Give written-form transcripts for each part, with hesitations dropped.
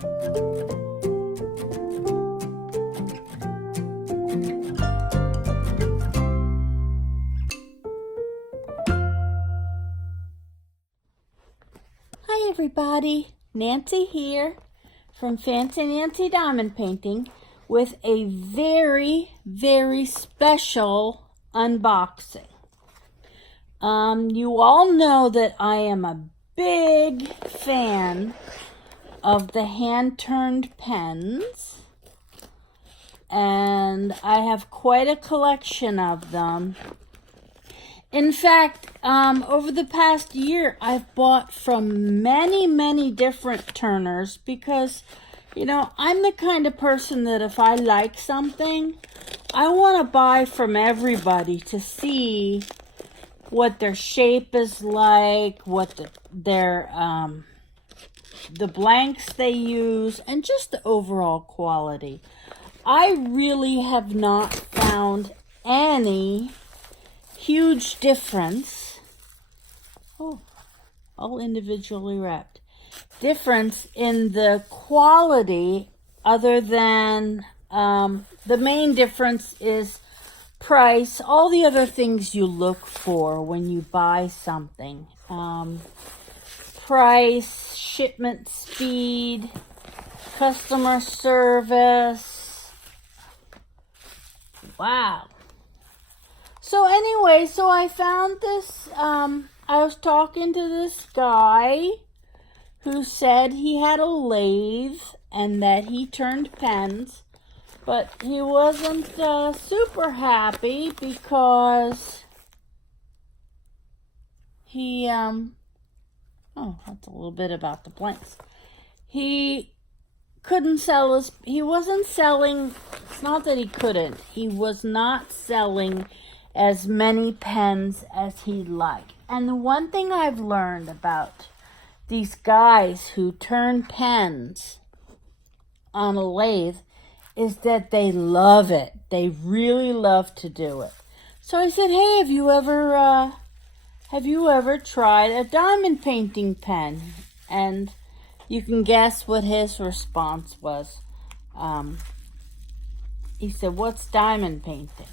Hi everybody, Nancy here from Fancy Nancy Diamond Painting with a very, very special unboxing. You all know that I am a big fan of the hand-turned pens, and I have quite a collection of them. In fact, over the past year, I've bought from many, many different turners because, you know, I'm the kind of person that if I like something, I want to buy from everybody to see what their shape is like, what the blanks they use, and just the overall quality. I really have not found any huge difference. Oh, all individually wrapped. Difference in the quality, other than the main difference is price. All the other things you look for when you buy something. Price, shipment speed, customer service. Wow. So anyway, so I found this, I was talking to this guy who said he had a lathe and that he turned pens, but he wasn't super happy because he, oh, that's a little bit about the blanks. He couldn't sell he wasn't selling, it's not that he couldn't, he was not selling as many pens as he'd like. And the one thing I've learned about these guys who turn pens on a lathe is that they love it. They really love to do it. So I said, hey, have you ever tried a diamond painting pen? And you can guess what his response was. He said, what's diamond painting?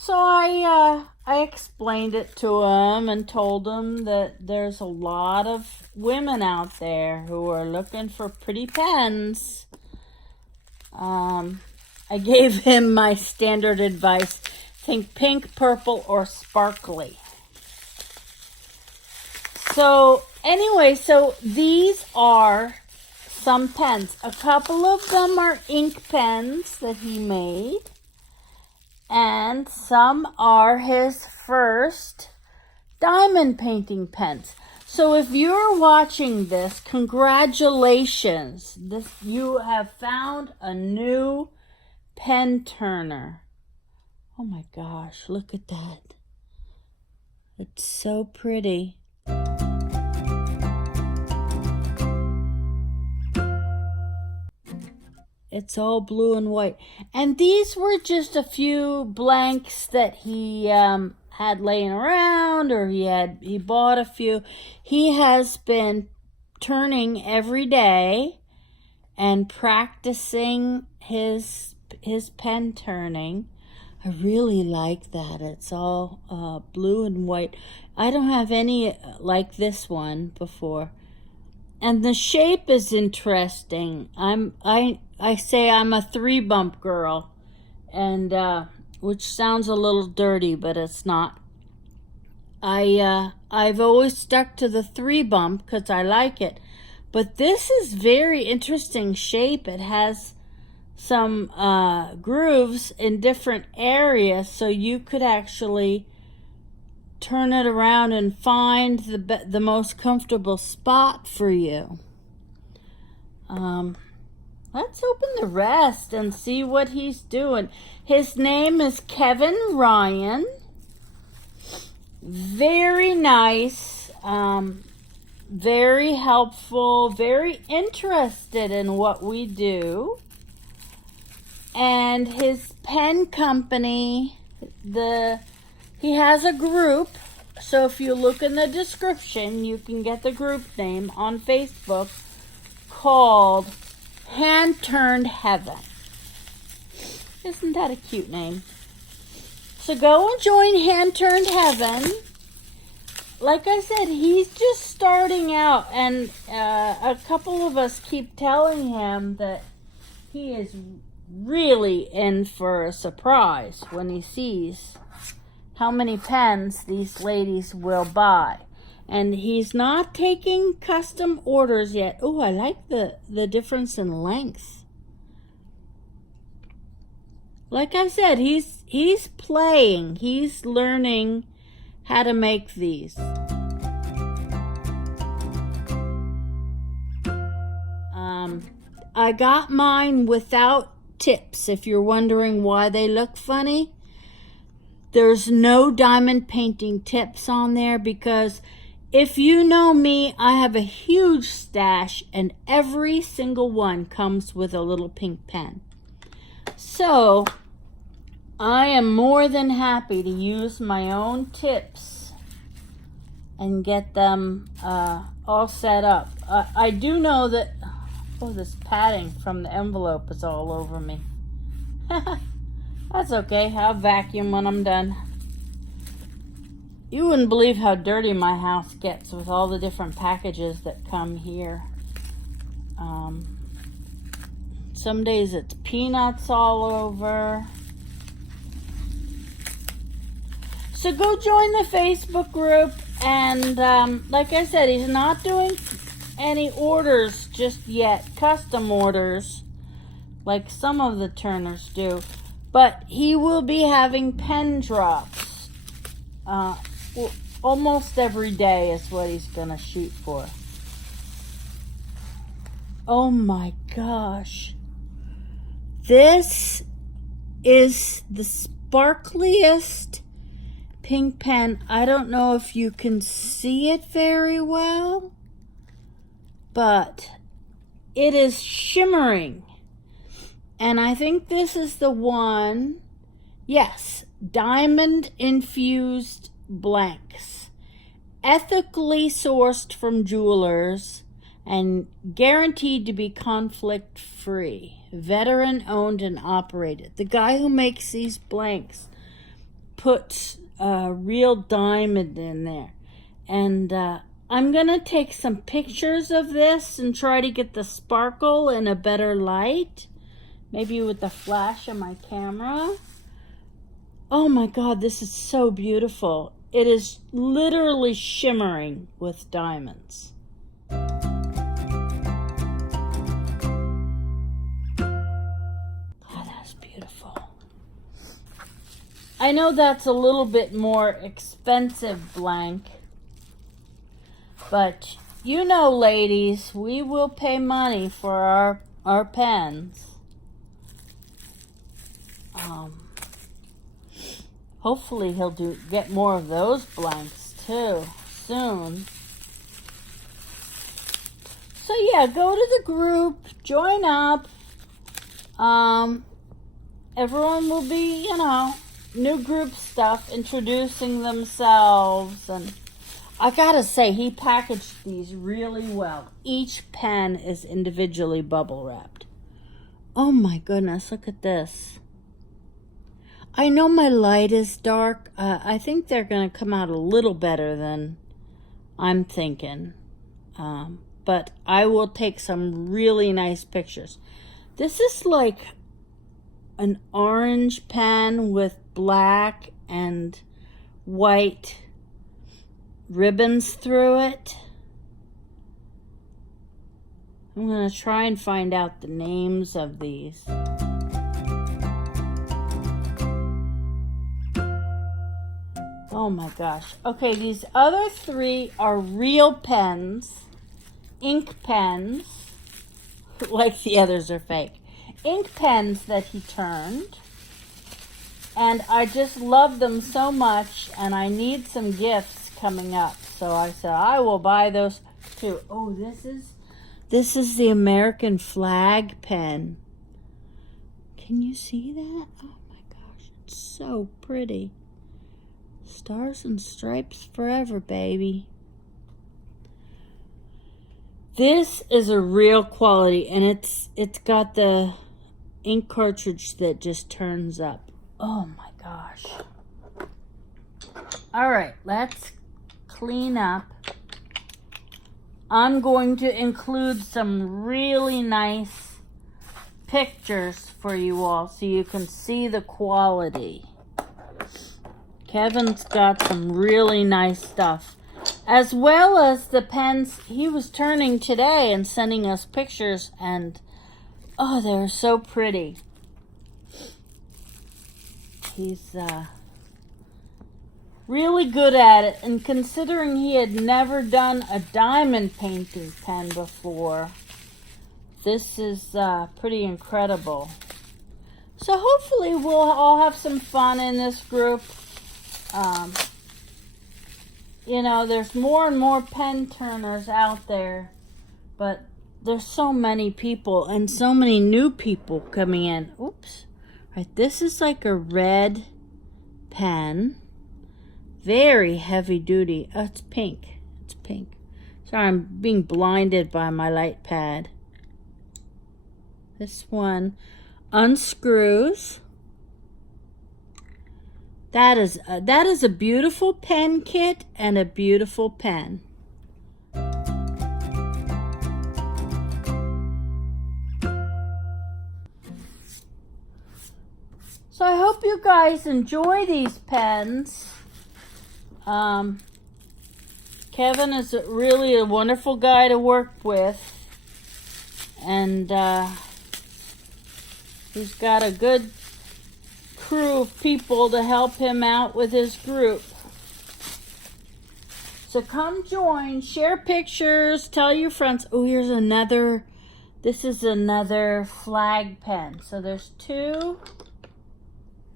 So I explained it to him and told him that there's a lot of women out there who are looking for pretty pens. I gave him my standard advice. Think pink, purple, or sparkly. So anyway, so these are some pens. A couple of them are ink pens that he made. And some are his first diamond painting pens. So if you're watching this, congratulations. You have found a new pen turner. Oh my gosh, look at that. It's so pretty. It's all blue and white. And these were just a few blanks that he had laying around, or he bought a few. He has been turning every day and practicing his pen turning. I really like that. It's all blue and white. I don't have any like this one before. And the shape is interesting. I say I'm a 3-bump girl, and which sounds a little dirty, but it's not. I've always stuck to the 3-bump because I like it. But this is very interesting shape. It has some grooves in different areas, so you could actually turn it around and find the most comfortable spot for you. Let's open the rest and see what he's doing. His name is Kevin Ryan. Very nice, very helpful, very interested in what we do. And his pen company, he has a group, so if you look in the description, you can get the group name on Facebook called Hand Turned Heaven. Isn't that a cute name? So go and join Hand Turned Heaven. Like I said, he's just starting out, and a couple of us keep telling him that he is really in for a surprise when he sees how many pens these ladies will buy. And he's not taking custom orders yet. Oh, I like the difference in length. Like I said, he's playing. He's learning how to make these. I got mine without tips. If you're wondering why they look funny, there's no diamond painting tips on there because if you know me, I have a huge stash and every single one comes with a little pink pen. So I am more than happy to use my own tips and get them all set up. I do know that, oh, this padding from the envelope is all over me. That's okay, I'll vacuum when I'm done. You wouldn't believe how dirty my house gets with all the different packages that come here. Some days it's peanuts all over. So go join the Facebook group, and like I said, he's not doing any orders just yet, custom orders, like some of the turners do, but he will be having pen drops. Almost every day is what he's gonna shoot for. Oh my gosh. This is the sparkliest pink pen. I don't know if you can see it very well, but it is shimmering. And I think this is the one, yes, diamond infused blanks, ethically sourced from jewelers and guaranteed to be conflict free, veteran owned and operated. The guy who makes these blanks puts a real diamond in there. And I'm gonna take some pictures of this and try to get the sparkle in a better light, maybe with the flash of my camera. Oh my God, this is so beautiful. It is literally shimmering with diamonds. Oh, that's beautiful. I know that's a little bit more expensive blank, but you know, ladies, we will pay money for our pens. Hopefully he'll get more of those blanks too soon. So yeah, go to the group, join up. Everyone will be, new group stuff, introducing themselves. And I gotta say, he packaged these really well. Each pen is individually bubble wrapped. Oh my goodness, look at this. I know my light is dark. I think they're going to come out a little better than I'm thinking. But I will take some really nice pictures. This is like an orange pen with black and white ribbons through it. I'm going to try and find out the names of these. Oh my gosh. Okay, these other three are real pens, ink pens, like the others are fake. Ink pens that he turned. And I just love them so much, and I need some gifts coming up. So I said, I will buy those too. Oh, this is the American flag pen. Can you see that? Oh my gosh, it's so pretty. Stars and stripes forever, baby. This is a real quality, and it's got the ink cartridge that just turns up. Oh my gosh. All right, let's clean up. I'm going to include some really nice pictures for you all so you can see the quality. Kevin's got some really nice stuff, as well as the pens he was turning today and sending us pictures, and oh, they're so pretty. He's really good at it, and considering he had never done a diamond painting pen before, this is pretty incredible. So hopefully we'll all have some fun in this group. You know, there's more and more pen turners out there, but there's so many people and so many new people coming in. Oops. Right, this is like a red pen. Very heavy duty. Oh, it's pink. It's pink. Sorry, I'm being blinded by my light pad. This one unscrews. That is a beautiful pen kit and a beautiful pen. So I hope you guys enjoy these pens. Kevin is really a wonderful guy to work with, and he's got a good crew of people to help him out with his group. So come join, share pictures, tell your friends. Oh, here's another. This is another flag pen. So there's two.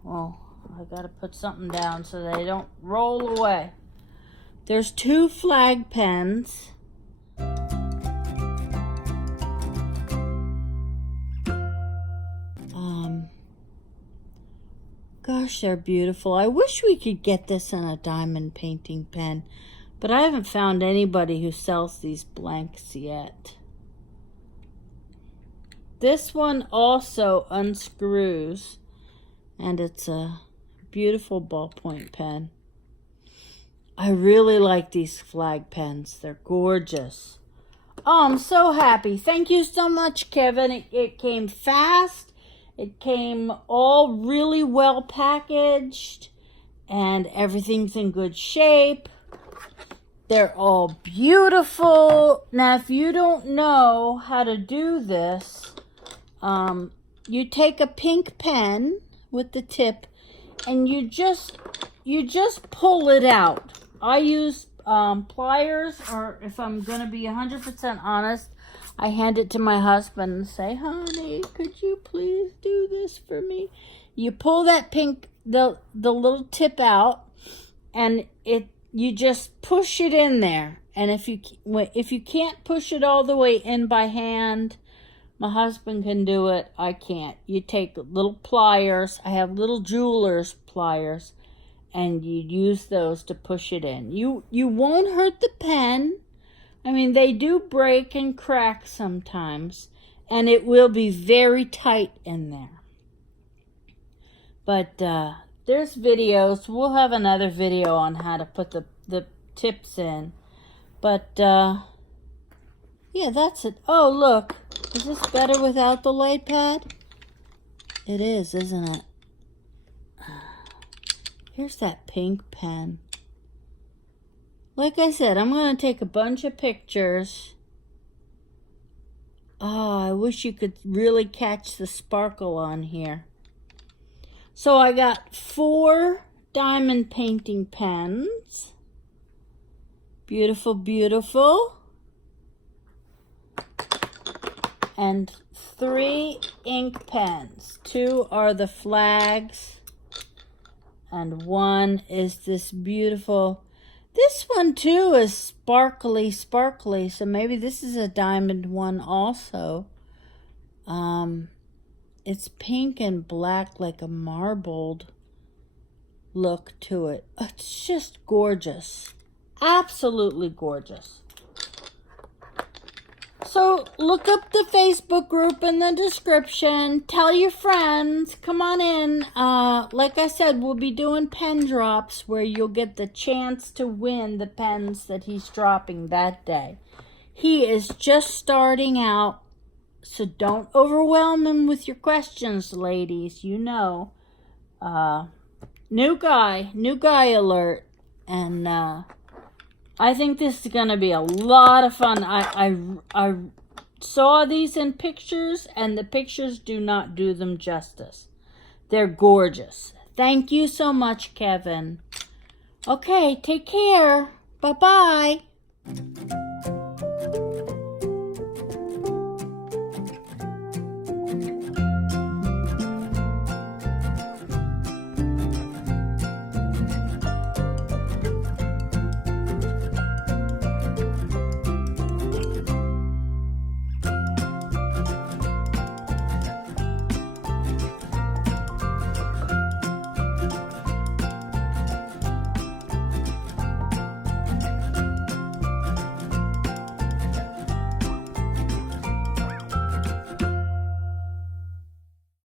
Oh, I gotta put something down so they don't roll away. There's two flag pens. Gosh, they're beautiful. I wish we could get this in a diamond painting pen, but I haven't found anybody who sells these blanks yet. This one also unscrews, and it's a beautiful ballpoint pen. I really like these flag pens. They're gorgeous. Oh, I'm so happy. Thank you so much, Kevin. It came fast. It came all really well packaged, and everything's in good shape. They're all beautiful. Now, if you don't know how to do this, you take a pink pen with the tip, and you just pull it out. I use pliers, or if I'm gonna be 100% honest, I hand it to my husband and say, honey, could you please do this for me? You pull that pink, the little tip out, and you just push it in there. And if you can't push it all the way in by hand, my husband can do it. I can't. You take little pliers. I have little jeweler's pliers, and you use those to push it in. You won't hurt the pen. I mean, they do break and crack sometimes, and it will be very tight in there. But there's videos. We'll have another video on how to put the tips in. But, yeah, that's it. Oh, look. Is this better without the light pad? It is, isn't it? Here's that pink pen. Like I said, I'm going to take a bunch of pictures. Oh, I wish you could really catch the sparkle on here. So I got 4 diamond painting pens. Beautiful, beautiful. And 3 ink pens. 2 are the flags, and 1 is this beautiful. This one too is sparkly, so maybe this is a diamond one also. It's pink and black, like a marbled look to it. It's just gorgeous. Absolutely gorgeous. So look up the Facebook group in the description. Tell your friends. Come on in. Like I said, we'll be doing pen drops where you'll get the chance to win the pens that he's dropping that day. He is just starting out, so don't overwhelm him with your questions, ladies. You know, new guy alert. And I think this is going to be a lot of fun. I saw these in pictures, and the pictures do not do them justice. They're gorgeous. Thank you so much, Kevin. Okay, take care. Bye-bye.